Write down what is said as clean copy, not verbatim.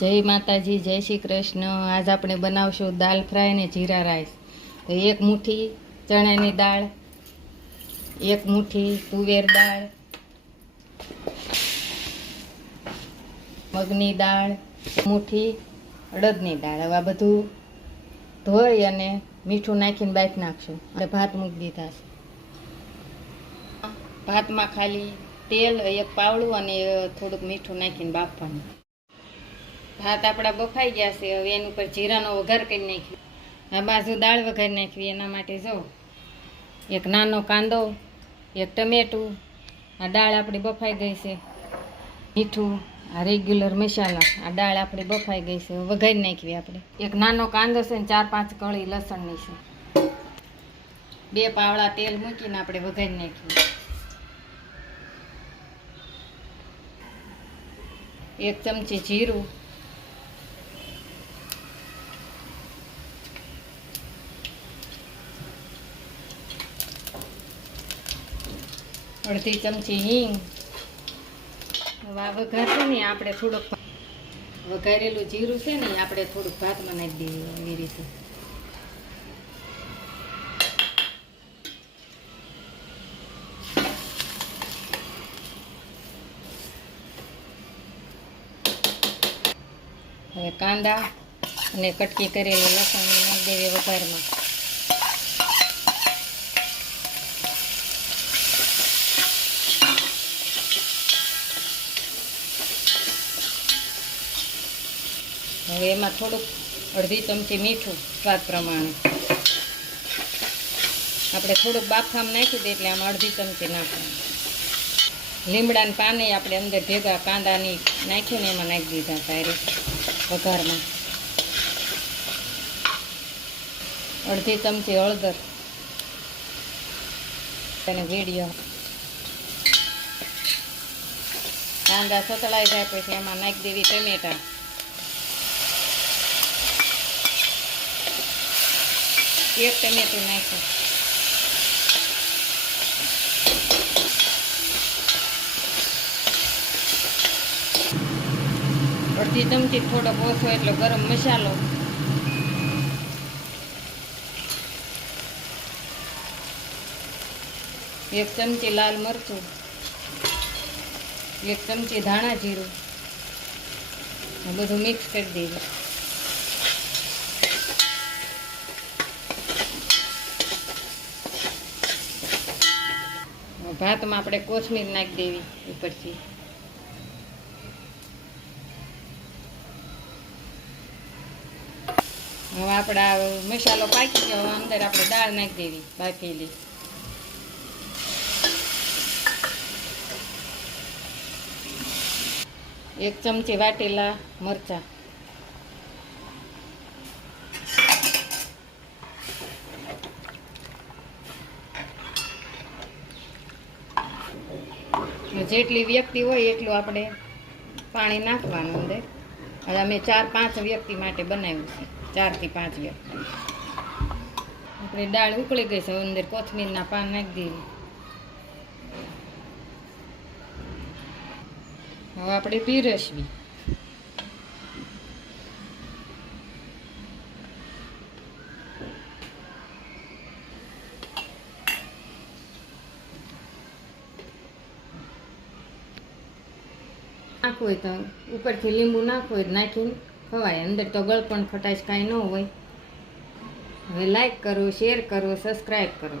जय माताजी, जय श्री कृष्ण। आज આપણે બનાવશું દાળ ફ્રાય ને જીરા રાઈસ। તો એક મુઠ્ઠી ચણાની દાળ, એક મુઠ્ઠી તુવેર દાળ, મગની દાળ, મુઠ્ઠી અડદની દાળ। હવે આ બધું ધોઈ અને મીઠું નાખીને બાફી નાખશું। અને ભાત મૂકી દીધા છે। ભાતમાં ખાલી તેલ, એક પાવડું અને થોડુંક મીઠું નાખીને બાફવાનું। ભાત આપણા બફાઈ ગયા છે। હવે એની ઉપર જીરાનો વઘાર કરી નાખ્યો। આ બાજુ દાળ વઘારી નાખવી। એના માટે જો એક નાનો કાંદો, એક ટમેટું, આ દાળ આપણી બફાઈ ગઈ છે, મીઠું, આ રેગ્યુલર મસાલા, આ દાળ આપણી બફાઈ ગઈ છે, વઘારી નાખવી આપણે। એક નાનો કાંદો છે ને 4-5 કળી લસણની છે। 2 પાવડા તેલ મૂકીને આપણે વઘારી નાખ્યું। 1 ચમચી જીરું, અડધી ચમચી હિંગ। હવે આ વઘાર છે ને આપણે થોડુંક વઘારેલું જીરું છે ને આપણે થોડુંક ભાતમાં નાખી દઈએ એવી રીતે। હવે કાંદા અને કટકી કરેલી લસણ નાખી દેવી વઘારમાં। હવે એમાં થોડુંક અડધી ચમચી મીઠું સ્વાદ પ્રમાણે। આપણે થોડુંક બાફામાં નાખી દઈએ એટલે આમાં અડધી ચમચી નાખવાનું। લીમડાના પાને આપણે અંદર ભેગા કાંદાની નાખીને એમાં નાખી દીધા સારી વઘારમાં। અડધી ચમચી હળદર અને વીડિયો। કાંદા સતળાઈ જાય પછી એમાં નાખી દેવી ટમેટા। એક ટમેટું નાખ્યું। અડધી ચમચી થોડો ઓછો એટલો ગરમ મસાલો। 1 ચમચી લાલ મરચું, 1 ચમચી ધાણા જીરું, બધું મિક્સ કરી દેવું। ભાતમાં આપણે કોથમીર નાખી દેવી ઉપરથી। હવે આપણા મસાલો પાકી ગયો। હવે અંદર આપણે દાળ નાખી દેવી બાફેલી। એક ચમચી વાટેલા મરચાં, જેટલી વ્યક્તિ હોય એટલું આપણે પાણી નાખવાનું અંદર। હવે અમે 4-5 વ્યક્તિ માટે બનાવ્યું છે, 4 થી 5 વ્યક્તિ। આપણે દાળ ઉકળી ગઈ છે, અંદર કોથમીરના પાન નાખી દેવી। હવે આપણે પીરસવી। નાખવું હોય તો ઉપરથી લીંબુ નાખવું હોય નાખીને ખવાય। અંદર તો ગળપણ ખટાશ કાંઈ ન હોય। હવે લાઈક કરો, શેર કરો, સબસ્ક્રાઈબ કરો।